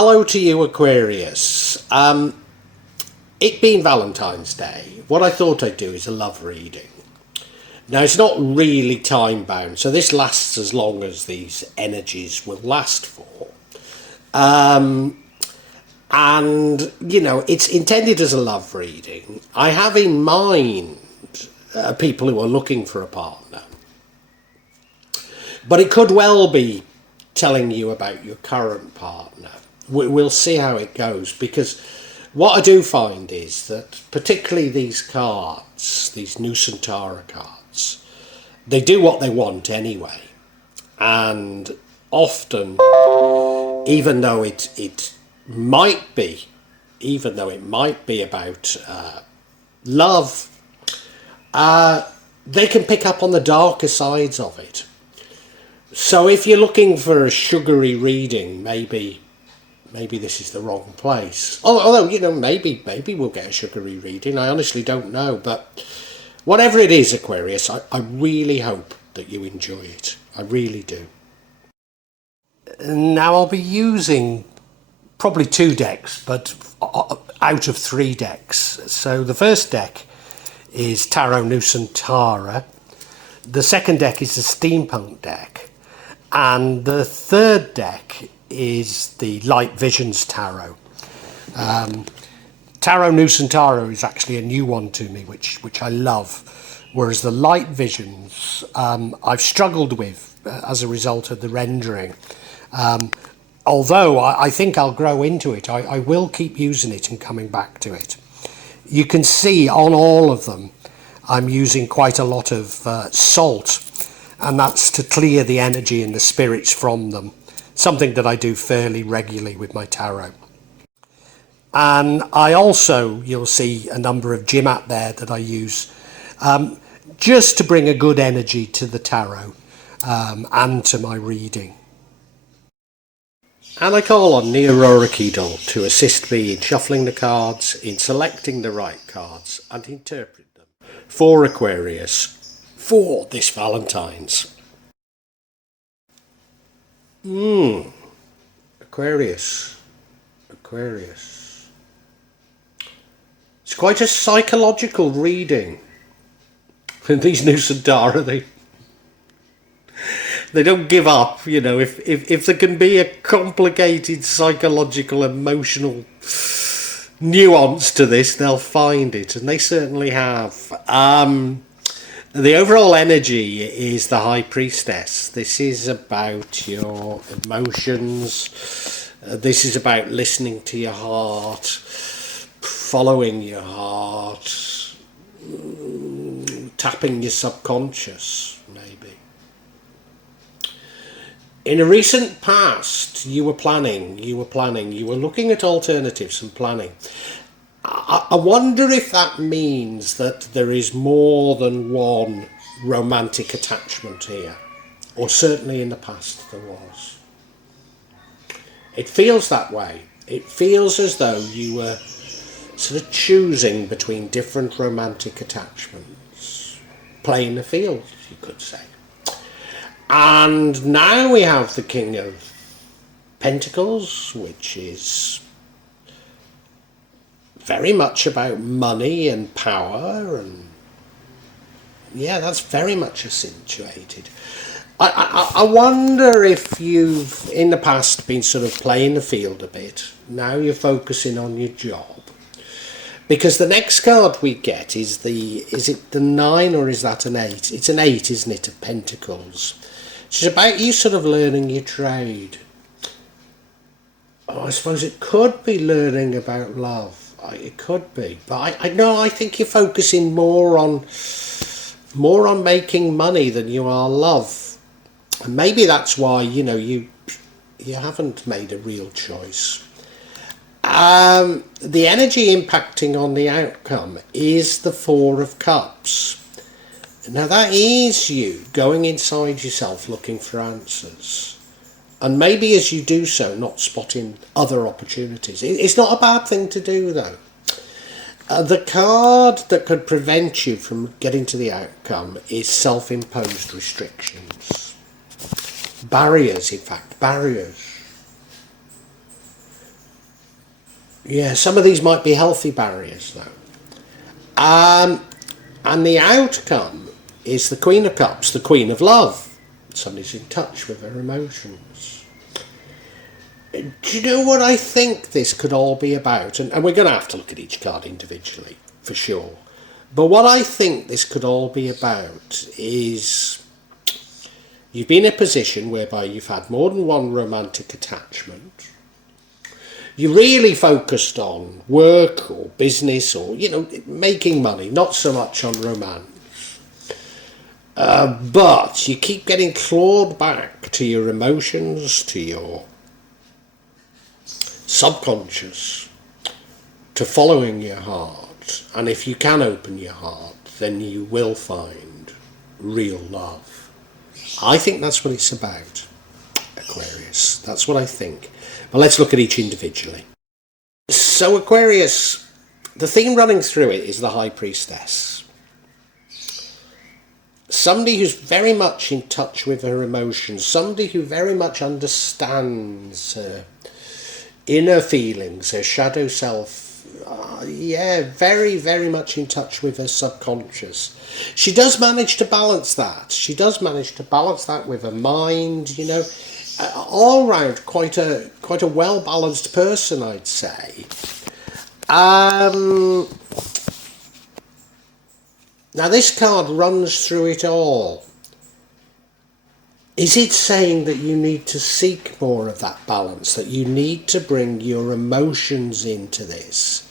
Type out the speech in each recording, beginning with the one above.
Hello to you, Aquarius. It being Valentine's Day, what I thought I'd do is a love reading. Now, it's not really time bound, so this lasts as long as these energies will last for. And, you know, it's intended as a love reading. I have in mind people who are looking for a partner. But it could well be telling you about your current partner. We'll see how it goes, because what I do find is that particularly these cards, these Nusantara cards, they do what they want anyway. And often, even though it might be about love, they can pick up on the darker sides of it. So if you're looking for a sugary reading, maybe this is the wrong place. Although, you know, maybe we'll get a sugary reading. I honestly don't know. But whatever it is, Aquarius, I really hope that you enjoy it. I really do. Now, I'll be using probably 2 decks, but out of 3 decks. So the first deck is Tarot Nusantara. The second deck is the Steampunk deck. And the third deck is the Light Visions Tarot. Tarot Nusantara is actually a new one to me, which I love. Whereas the Light Visions, I've struggled with as a result of the rendering. Although I think I'll grow into it, I will keep using it and coming back to it. You can see on all of them, I'm using quite a lot of salt, and that's to clear the energy and the spirits from them. Something that I do fairly regularly with my tarot. And I also, you'll see a number of Jimat there that I use just to bring a good energy to the tarot and to my reading. And I call on Neororikidol to assist me in shuffling the cards, in selecting the right cards and interpret them for Aquarius for this Valentine's. Aquarius. It's quite a psychological reading. And these Nusantara, they don't give up, you know. If there can be a complicated psychological, emotional nuance to this, they'll find it, and they certainly have. The overall energy is the High Priestess. This is about your emotions. This is about listening to your heart, following your heart, tapping your subconscious, maybe. In a recent past, you were looking at alternatives and planning. I wonder if that means that there is more than one romantic attachment here, or certainly in the past there was. It feels that way. It feels as though you were sort of choosing between different romantic attachments, playing the field, you could say. And now we have the King of Pentacles, which is very much about money and power, and yeah, that's very much accentuated. I wonder if you've in the past been sort of playing the field a bit. Now you're focusing on your job, because the next card we get is it the 9 or is that an 8? It's an 8, isn't it, of Pentacles. It's about you sort of learning your trade. I suppose it could be learning about love. It could be, but I think you're focusing more on making money than you are love, and maybe that's why, you know, you haven't made a real choice. The energy impacting on the outcome is the 4 of Cups. Now that is you going inside yourself looking for answers. And maybe as you do so, not spotting other opportunities. It's not a bad thing to do, though. The card that could prevent you from getting to the outcome is self-imposed restrictions. Barriers, in fact, barriers. Yeah, some of these might be healthy barriers though. And the outcome is the Queen of Cups, the Queen of Love. Somebody's in touch with their emotions. Do you know what I think this could all be about? And we're going to have to look at each card individually, for sure. But what I think this could all be about is you've been in a position whereby you've had more than one romantic attachment. You're really focused on work or business or, making money, not so much on romance. But you keep getting clawed back to your emotions, to your subconscious, to following your heart. And if you can open your heart, then you will find real love. I think that's what it's about, Aquarius. That's what I think. But let's look at each individually. So Aquarius, the theme running through it is the High Priestess. Somebody who's very much in touch with her emotions, somebody who very much understands her inner feelings, her shadow self. Very, very much in touch with her subconscious. She does manage to balance that. She does manage to balance that with her mind, all round quite a well balanced person, I'd say. Now this card runs through it all. Is it saying that you need to seek more of that balance, that you need to bring your emotions into this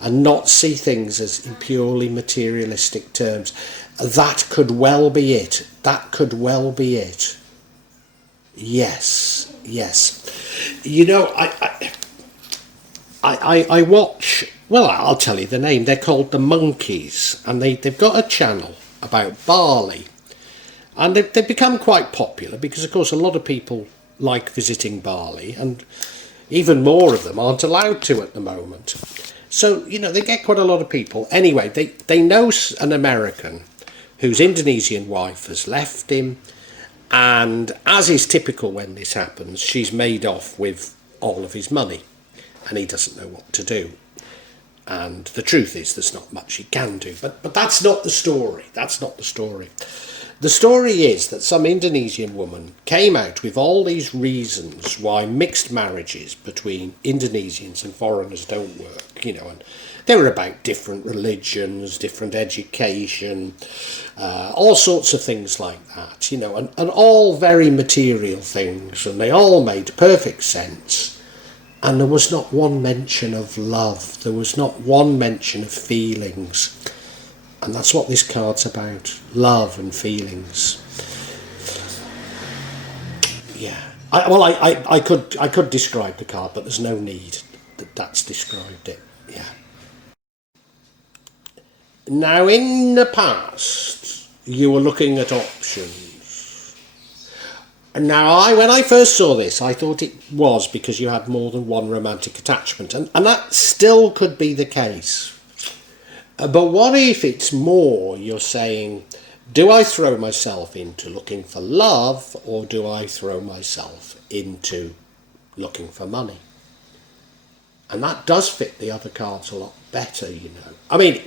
and not see things as in purely materialistic terms? That could well be it. That could well be it. Yes. I watch, well, I'll tell you the name. They're called the Monkeys, and they've got a channel about Bali. And they've become quite popular because, of course, a lot of people like visiting Bali, and even more of them aren't allowed to at the moment. So, they get quite a lot of people. Anyway, they know an American whose Indonesian wife has left him, and as is typical when this happens, she's made off with all of his money, and he doesn't know what to do. And the truth is there's not much he can do. But that's not the story. That's not the story. The story is that some Indonesian woman came out with all these reasons why mixed marriages between Indonesians and foreigners don't work, and they were about different religions, different education, all sorts of things like that, and all very material things, and they all made perfect sense. And there was not one mention of love. There was not one mention of feelings. And that's what this card's about. Love and feelings. Yeah. I could describe the card, but there's no need. That's described it. Yeah. Now, in the past, you were looking at options. Now, when I first saw this, I thought it was because you had more than one romantic attachment. And that still could be the case. But what if it's more, you're saying, do I throw myself into looking for love, or do I throw myself into looking for money? And that does fit the other cards a lot better, I mean,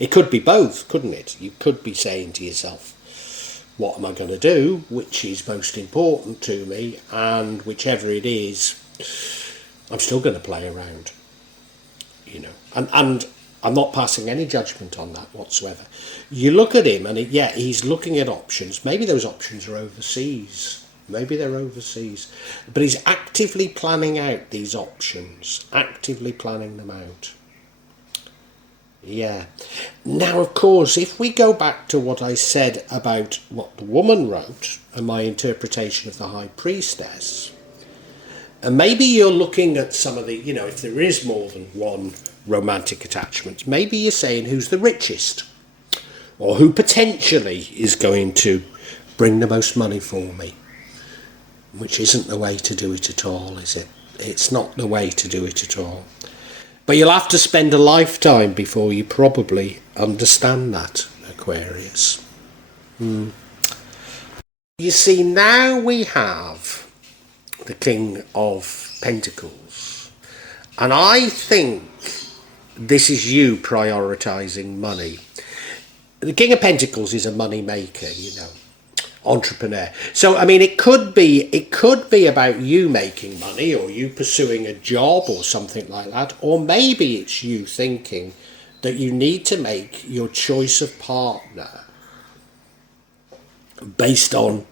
it could be both, couldn't it? You could be saying to yourself, what am I going to do? Which is most important to me? And whichever it is, I'm still going to play around, And I'm not passing any judgment on that whatsoever. You look at him and he's looking at options. Maybe those options are overseas. Maybe they're overseas. But he's actively planning out these options. Actively planning them out. Yeah. Now, of course, if we go back to what I said about what the woman wrote and my interpretation of the High Priestess, and maybe you're looking at some of the, if there is more than one romantic attachment, maybe you're saying who's the richest, or who potentially is going to bring the most money for me, which isn't the way to do it at all, is it? It's not the way to do it at all. But you'll have to spend a lifetime before you probably understand that, Aquarius. You see, now we have the King of Pentacles. And I think this is you prioritising money. The King of Pentacles is a money maker, you know, entrepreneur. So I mean, it could be about you making money, or you pursuing a job or something like that, or maybe it's you thinking that you need to make your choice of partner based on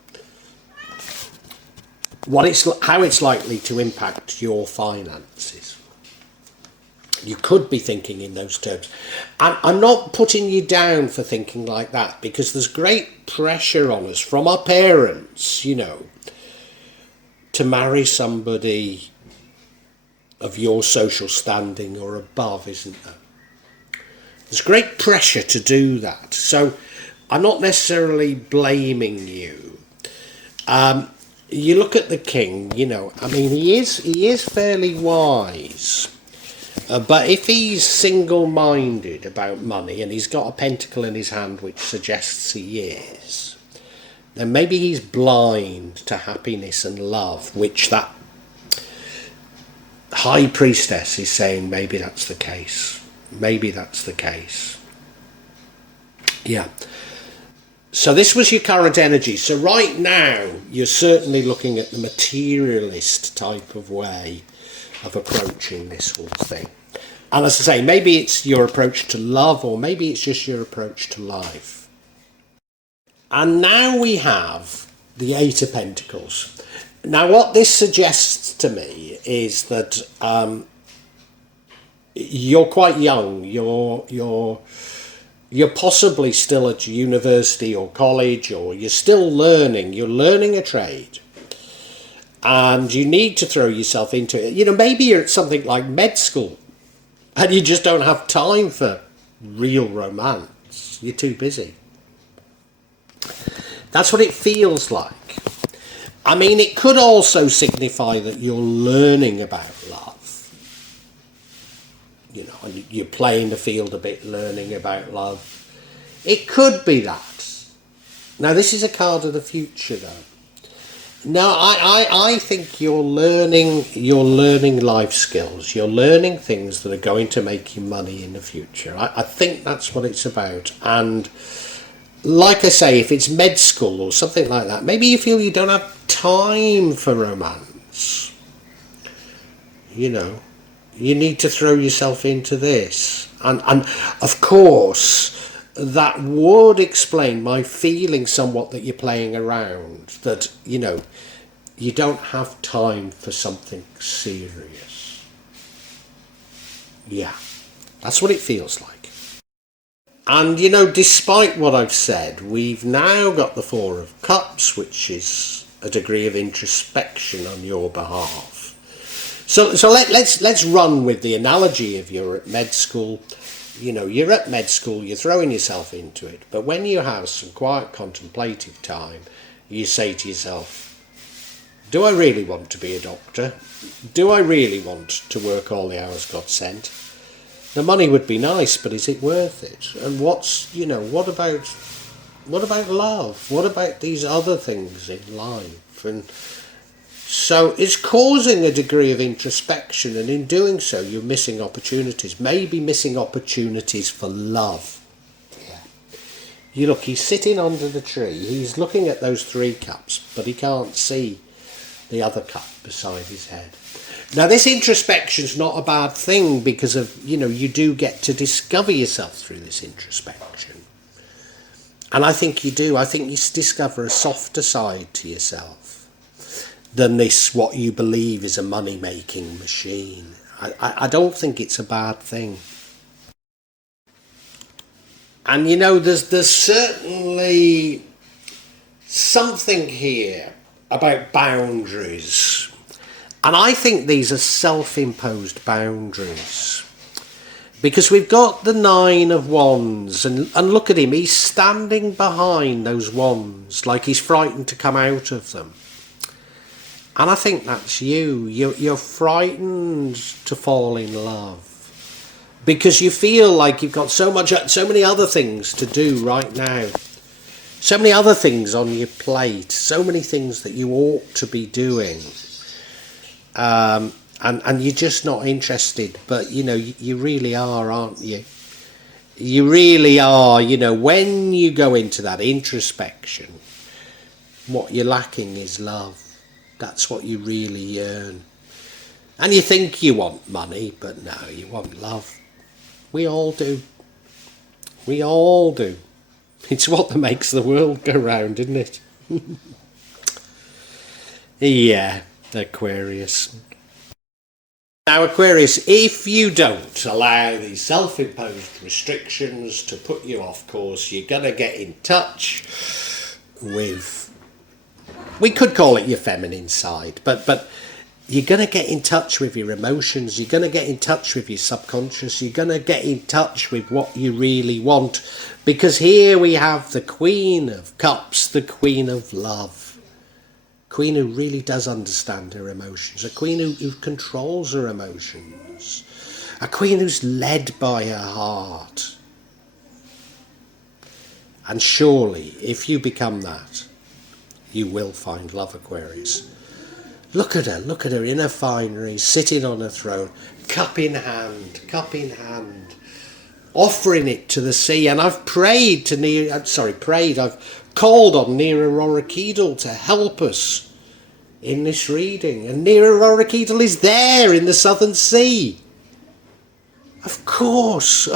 how it's likely to impact your finances. You could be thinking in those terms. And I'm not putting you down for thinking like that, because there's great pressure on us from our parents, you know, to marry somebody of your social standing or above, isn't there? There's great pressure to do that. So I'm not necessarily blaming you. You look at the king, you know, I mean, he is fairly wise. But if he's single-minded about money and he's got a pentacle in his hand which suggests he is, then maybe he's blind to happiness and love, which that high priestess is saying maybe that's the case. Maybe that's the case. Yeah. So this was your current energy. So right now, you're certainly looking at the materialist type of way of approaching this whole thing. And as I say, maybe it's your approach to love, or maybe it's just your approach to life. And now we have the Eight of Pentacles. Now what this suggests to me is that you're quite young. You're possibly still at university or college, or you're still learning. You're learning a trade. And you need to throw yourself into it. You know, maybe you're at something like med school and you just don't have time for real romance. You're too busy. That's what it feels like. I mean, it could also signify that you're learning about love. You know, and you're playing the field a bit, learning about love. It could be that. Now, this is a card of the future, though. No, I think you're learning life skills. You're learning things that are going to make you money in the future. I think that's what it's about. And like I say, if it's med school or something like that, maybe you feel you don't have time for romance. You know, you need to throw yourself into this. And of course, that would explain my feeling somewhat that you're playing around, that, you know, you don't have time for something serious. Yeah, that's what it feels like. And, you know, despite what I've said, we've now got the Four of Cups, which is a degree of introspection on your behalf. So let's run with the analogy of you're at med school. You know, you're at med school, you're throwing yourself into it, but when you have some quiet contemplative time, you say to yourself, do I really want to be a doctor? Do I really want to work all the hours God sent? The money would be nice, but is it worth it? And what about love? What about these other things in life? And so it's causing a degree of introspection, and in doing so, you're missing opportunities. Maybe missing opportunities for love. Yeah. You look, he's sitting under the tree. He's looking at those three cups, but he can't see the other cup beside his head. Now, this introspection's not a bad thing, because of, you know, you do get to discover yourself through this introspection. And I think you do. I think you discover a softer side to yourself than this, what you believe is a money-making machine. I don't think it's a bad thing. And, you know, there's certainly something here about boundaries. And I think these are self-imposed boundaries. Because we've got the Nine of Wands, and look at him, he's standing behind those wands like he's frightened to come out of them. And I think that's you. You're frightened to fall in love because you feel like you've got so many other things to do right now. So many other things on your plate. So many things that you ought to be doing. and you're just not interested. But you know, you really are, aren't you? You really are. You know, when you go into that introspection, what you're lacking is love. That's what you really yearn. And you think you want money, but no, you want love. We all do. We all do. It's what that makes the world go round, isn't it? Yeah, Aquarius. Now, Aquarius, if you don't allow these self-imposed restrictions to put you off course, you're going to get in touch with, we could call it your feminine side, but you're going to get in touch with your emotions, you're going to get in touch with your subconscious, you're going to get in touch with what you really want, because here we have the Queen of Cups, the Queen of Love. Queen who really does understand her emotions, a queen who controls her emotions, a queen who's led by her heart. And surely, if you become that, you will find love, Aquarius. Look at her in her finery, sitting on her throne, cup in hand, offering it to the sea. And I've prayed to I've called on Nera Rorikedal to help us in this reading, and Nera Rorikedal is there in the Southern Sea. Of course,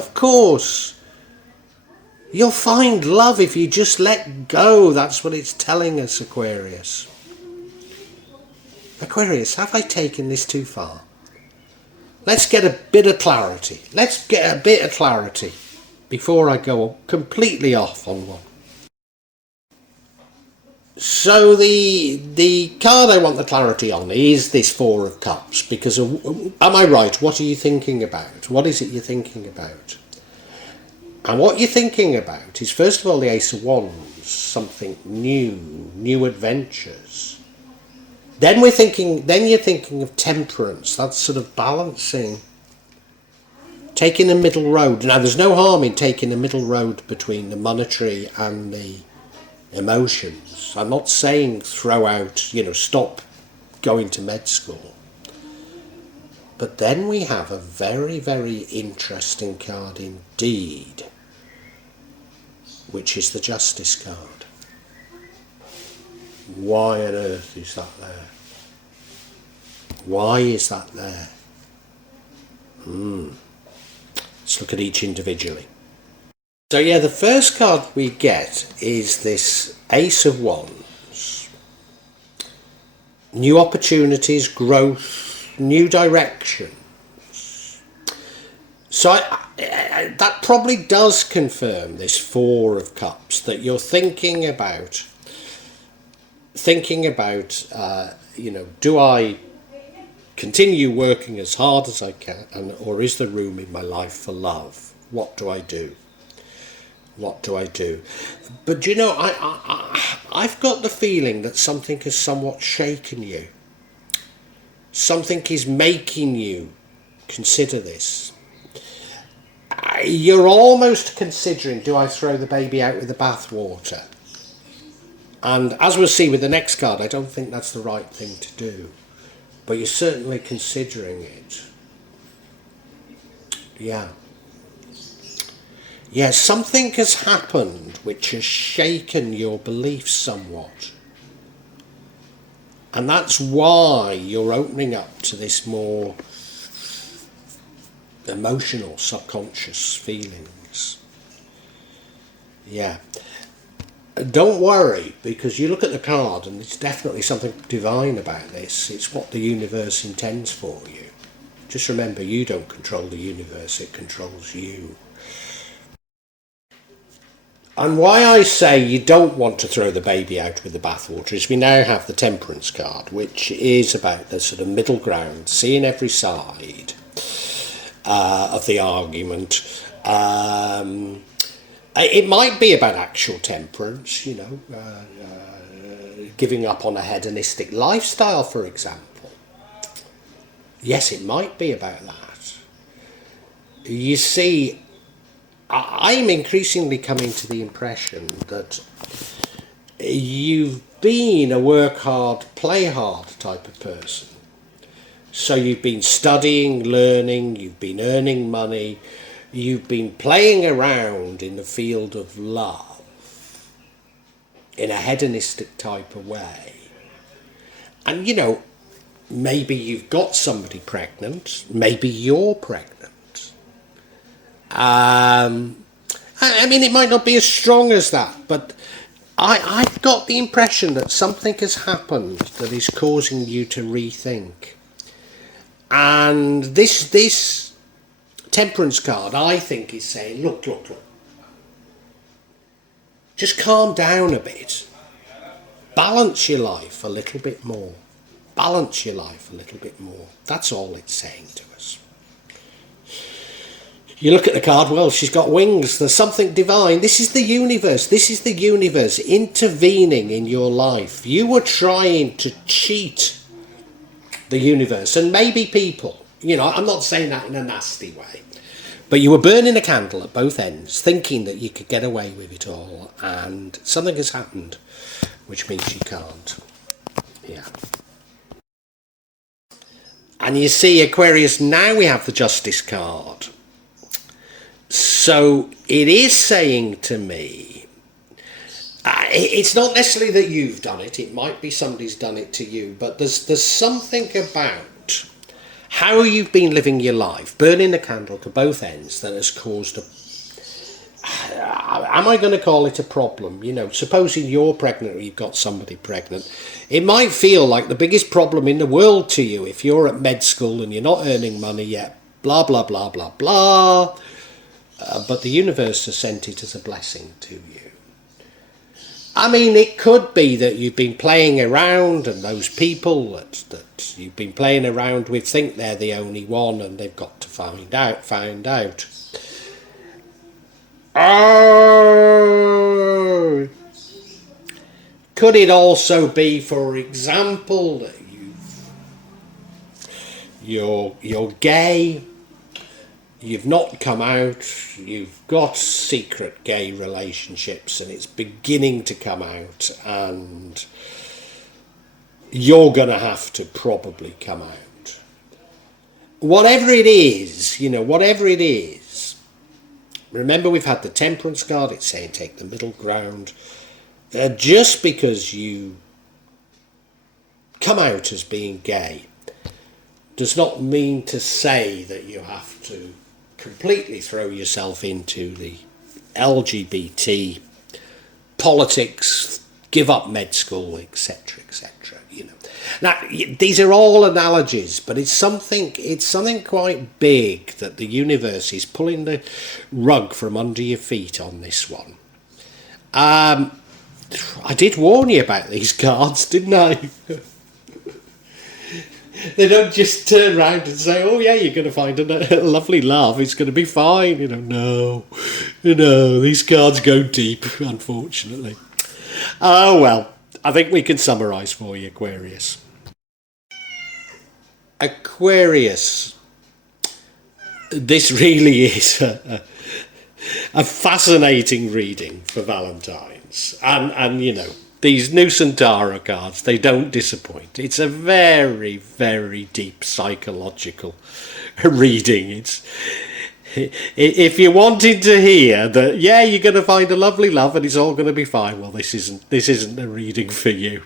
you'll find love if you just let go. That's what it's telling us, Aquarius. Aquarius, have I taken this too far? Let's get a bit of clarity. Before I go completely off on one. So the card I want the clarity on is this Four of Cups, because am I right? What are you thinking about? What is it you're thinking about? And what you're thinking about is, first of all, the Ace of Wands, something new adventures. Then you're thinking of temperance. That's sort of balancing, taking a middle road. Now, there's no harm in taking a middle road between the monetary and the emotions. I'm not saying throw out, stop going to med school. But then we have a very, very interesting card indeed, which is the Justice card. Why on earth is that there? Why is that there? Let's look at each individually. So yeah, the first card we get is this Ace of Wands. New opportunities, growth, new directions. So that probably does confirm this Four of Cups, that you're thinking about, do I continue working as hard as I can, or is there room in my life for love? What do I do? But I've got the feeling that something has somewhat shaken you. Something is making you consider this. You're almost considering, do I throw the baby out with the bathwater? And as we'll see with the next card, I don't think that's the right thing to do. But you're certainly considering it. Yeah. Yeah, something has happened which has shaken your beliefs somewhat. And that's why you're opening up to this more emotional, subconscious feelings. Yeah. Don't worry, because you look at the card and it's definitely something divine about this. It's what the universe intends for you. Just remember, you don't control the universe, it controls you. And why I say you don't want to throw the baby out with the bathwater is we now have the Temperance card, which is about the sort of middle ground, seeing every side of the argument. It might be about actual temperance, giving up on a hedonistic lifestyle, for example. Yes, it might be about that. You see, I'm increasingly coming to the impression that you've been a work hard, play hard type of person. So you've been studying, learning, you've been earning money, you've been playing around in the field of love in a hedonistic type of way. And you know, maybe you've got somebody pregnant, maybe you're pregnant. I mean, it might not be as strong as that, but I've got the impression that something has happened that is causing you to rethink. And this temperance card, I think, is saying, look, just calm down a bit. Balance your life a little bit more. Balance your life a little bit more. That's all it's saying to us. You look at the card, well, she's got wings. There's something divine. This is the universe. This is the universe intervening in your life. You were trying to cheat the universe and maybe people. You know, I'm not saying that in a nasty way. But you were burning a candle at both ends, thinking that you could get away with it all. And something has happened, which means you can't. Yeah. And you see, Aquarius, now we have the Justice card. So it is saying to me, it's not necessarily that you've done it. It might be somebody's done it to you. But there's something about how you've been living your life, burning the candle to both ends, that has caused a... Am I going to call it a problem? You know, supposing you're pregnant or you've got somebody pregnant, it might feel like the biggest problem in the world to you if you're at med school and you're not earning money yet, blah, blah, blah, blah, blah. But the universe has sent it as a blessing to you. I mean, it could be that you've been playing around and those people that you've been playing around with think they're the only one and they've got to find out. Oh, could it also be, for example, that you're gay, you've not come out, you've got secret gay relationships and it's beginning to come out and you're going to have to probably come out. Whatever it is, you know, whatever it is, remember we've had the Temperance card, it's saying take the middle ground. Just because you come out as being gay does not mean to say that you have to completely throw yourself into the LGBT politics, give up med school, etc., etc. You know, now these are all analogies, but it's something quite big that the universe is pulling the rug from under your feet on this one. I did warn you about these cards, didn't I? They don't just turn around and say, oh yeah, you're going to find a lovely love, it's going to be fine. You know, no, these cards go deep, unfortunately. Oh well, I think we can summarise for you, Aquarius. Aquarius, this really is a fascinating reading for Valentine's. And you know, these Nusantara cards, they don't disappoint. It's a very, very deep psychological reading. It's, if you're wanting to hear that, yeah, you're going to find a lovely love and it's all going to be fine, well, this isn't a reading for you.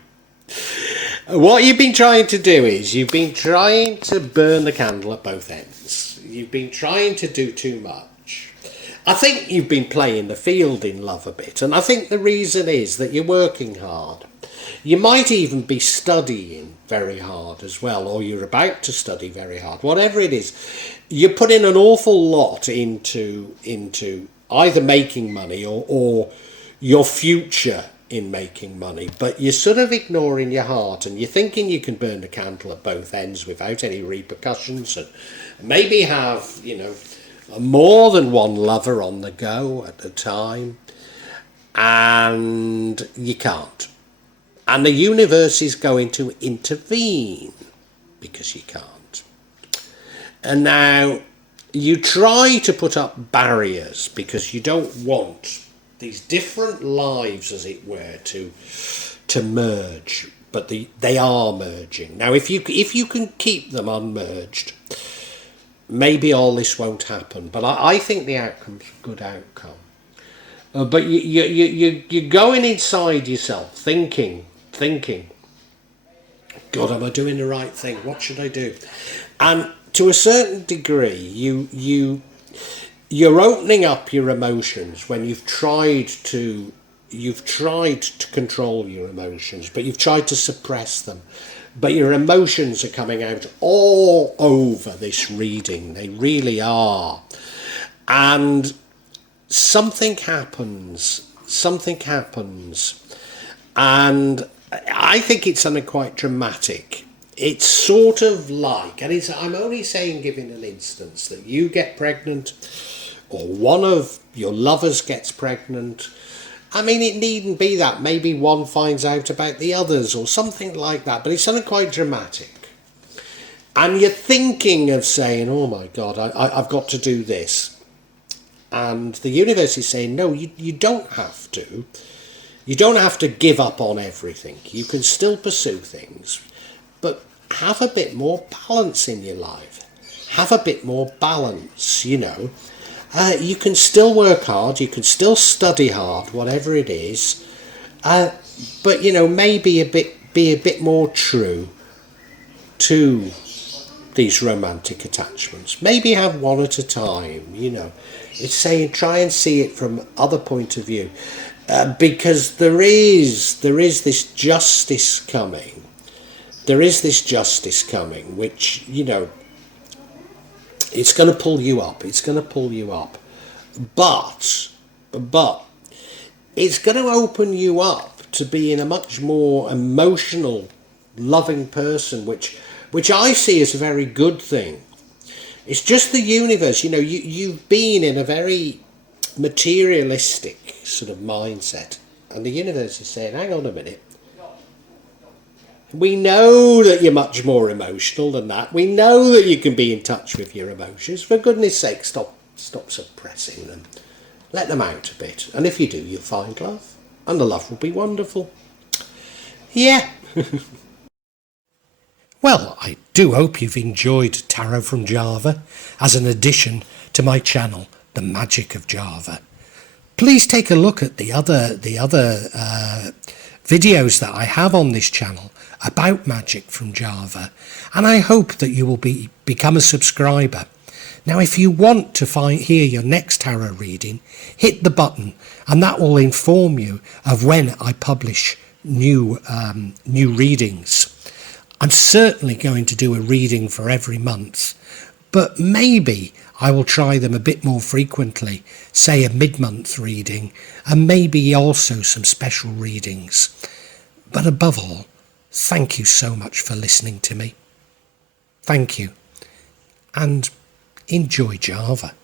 What you've been trying to do is you've been trying to burn the candle at both ends. You've been trying to do too much. I think you've been playing the field in love a bit, and I think the reason is that you're working hard. You might even be studying very hard as well, or you're about to study very hard. Whatever it is, you're putting an awful lot into either making money or your future in making money, but you're sort of ignoring your heart and you're thinking you can burn the candle at both ends without any repercussions and maybe have, you know, more than one lover on the go at a time, and you can't. And the universe is going to intervene because you can't. And now you try to put up barriers because you don't want these different lives, as it were, to merge. but they are merging. Now, if you can keep them unmerged, maybe all this won't happen. But I think the outcome's a good outcome. But you're going inside yourself, thinking, God, am I doing the right thing? What should I do? And to a certain degree, you're opening up your emotions when you've tried to control your emotions, but you've tried to suppress them. But your emotions are coming out all over this reading. They really are. And something happens. And I think it's something quite dramatic. It's sort of like, and I'm only saying, giving an instance, that you get pregnant or one of your lovers gets pregnant. I mean, it needn't be that. Maybe one finds out about the others or something like that, but it's something quite dramatic. And you're thinking of saying, oh my God, I've got to do this. And the universe is saying, no, you don't have to. You don't have to give up on everything. You can still pursue things, but have a bit more balance in your life. Have a bit more balance, you know. You can still work hard, you can still study hard, whatever it is, but, you know, maybe be a bit more true to these romantic attachments. Maybe have one at a time, you know. It's saying try and see it from other point of view, because there is this justice coming. There is this justice coming, which, you know, it's going to pull you up. It's going to pull you up. But it's going to open you up to being a much more emotional, loving person, which I see as a very good thing. It's just the universe. You know, you've been in a very materialistic sort of mindset. And the universe is saying, hang on a minute. We know that you're much more emotional than that. We know that you can be in touch with your emotions. For goodness sake, stop suppressing them. Let them out a bit. And if you do, you'll find love. And the love will be wonderful. Yeah. Well, I do hope you've enjoyed Tarot from Java as an addition to my channel, The Magic of Java. Please take a look at the other videos that I have on this channel about magic from Java, and I hope that you will become a subscriber. Now, if you want to hear your next tarot reading, hit the button, and that will inform you of when I publish new readings. I'm certainly going to do a reading for every month, but maybe I will try them a bit more frequently, say a mid-month reading, and maybe also some special readings. But above all, thank you so much for listening to me. Thank you, and enjoy Java.